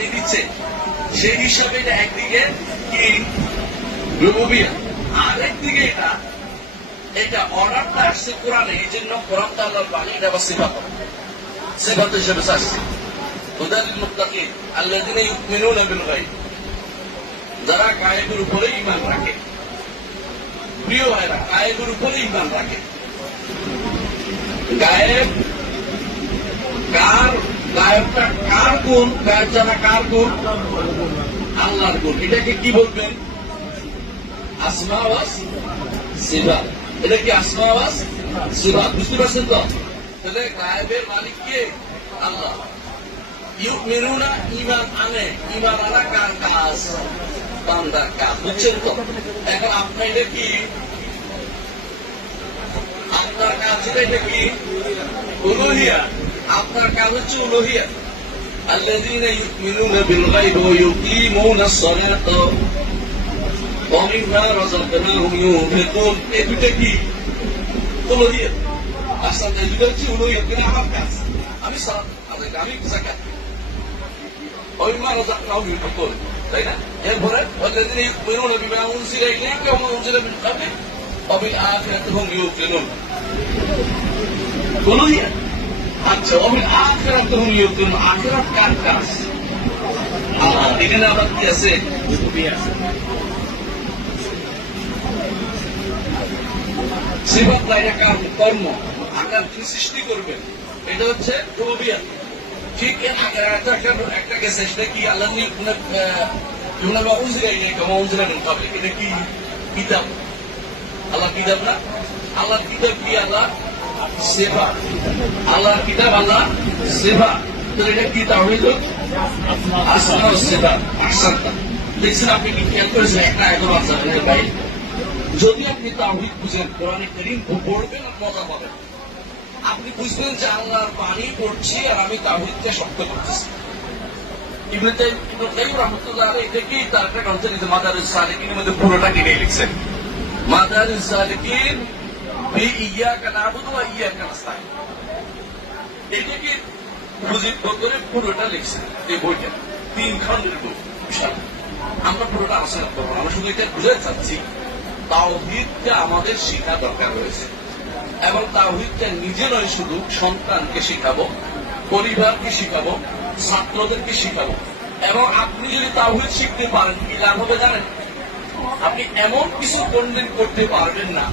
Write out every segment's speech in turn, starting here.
পানি দিচ্ছে সেই হিসাবে এটা একদিকে কি? রুবুবিয়া। আর একদিকে এটা এটা অর্ডারটা আসছে কোরআনে এই জন্য কোরআন তো আল্লাহর বাণী এটা আবার সিফাত সিফাত হিসেবে আসছে। হুদালিল যারা গায়েবের উপরে ঈমান রাখে। প্রিয় ভাইরা উপরে ঈমান রাখে। গায়েব কার গায়বটা কার গুণ জানা কার গুণ আল্লাহর গুণ এটাকে কি বলবেন? আসমাওয়াস সিবা। এটা কি আসমাওয়াস সিবা? বুঝতে পারছেন তো? তাহলে গায়েবের মালিক কে? আল্লাহ। ইমান আনে। ইমান আনা কার কাজ? কাজ বুঝছেন তো? এখন আপনার এটা কি? আপনার কাজ এটা কি? আপনার কাজ হচ্ছে উলুহিয়া। الذين يؤمنون بالغيب ويقيمون الصلاة ومما رزقناهم ينفقون এটাকি হলো দিয়ে আসলে এগুলো কি হলো এগুলো আমার কাজ আমি সালাত আমি আমি যাকাত ومما رزقناهم ينفقون তাই না এরপরে والذين يؤمنون بما أنزل إليك وما أنزل من قبلك وبالآخرة هم يوقنون হলো দিয়ে আচ্ছা অবিল আখেরাত হুম ইউকিন আখেরাত কার কাজ? আল্লাহ এখানে আবার কি আছে? সিফাত লাইনে কার কর্ম আকার কি সৃষ্টি করবে? এটা হচ্ছে রুবিয়াত ঠিক একটা একটা- গেছে সেটা কি আল্লাহ নিয়ে কোনো ইউনা বা উনজিলা ইলাইকা ওয়া উনজিলা মিন এটা কি কিতাব? আল্লাহ কিতাব না? আল্লাহর কিতাব কি আল্লাহ সেবা। আল্লাহর কিতাব আল্লাহ সেবা। তো এটা কি তাওহীদ? আসনা সেবা আহসানতা দেখছেন আপনি কি খেয়াল করেছেন? একটা আয়াত বাচ্চা ভাই, যদি আপনি তাওহীদ বুঝেন, কোরআনে করিম পড়বেন আর মজা পাবেন। আপনি বুঝবেন যে আল্লাহর পানি পড়ছি আর আমি তাওহীদকে শক্ত করতেছি। ইবনে ইবনে তাইম রাহমাতুল্লাহ এটাকেই তার একটা গ্রন্থে নিতে মাদারুস সালিকিনের মধ্যে পুরোটা কিনে লিখছেন মাদারুস সালিকিন বি ইয়াকা নাবুদু ওয়া ইয়াকা নাস্তাইন এটাকে বুঝি করে পুরোটা লিখছেন এই বইটা তিন খণ্ডের বই বিশাল আমরা পুরোটা আলোচনা করব আমরা শুধু এটা বুঝে চাচ্ছি তাওহীদটা আমাদের শেখা দরকার রয়েছে এবং তাওহীদটা নিজে নয় শুধু সন্তানকে শেখাবো পরিবারকে শেখাবো ছাত্রদেরকে শেখাবো এবং আপনি যদি তাওহীদ শিখতে পারেন কি লাভ হবে জানেন আপনি এমন কিছু কন্ডেন করতে পারবেন না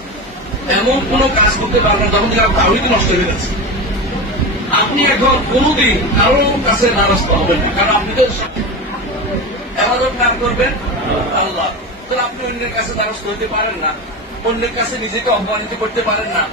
এমন কোন কাজ করতে পারবেন যখন থেকে আপনার তাওহীদ নষ্ট হয়ে গেছে আপনি এখন কোনোদিন কারও কাছে নারাস্ত হবেন না, কারণ আপনি তো এবাদত কাজ করবেন, আল্লাহ। তাহলে আপনি অন্যের কাছে দ্বারস্থ হইতে পারেন না, অন্যের কাছে নিজেকে অপমানিত করতে পারেন না।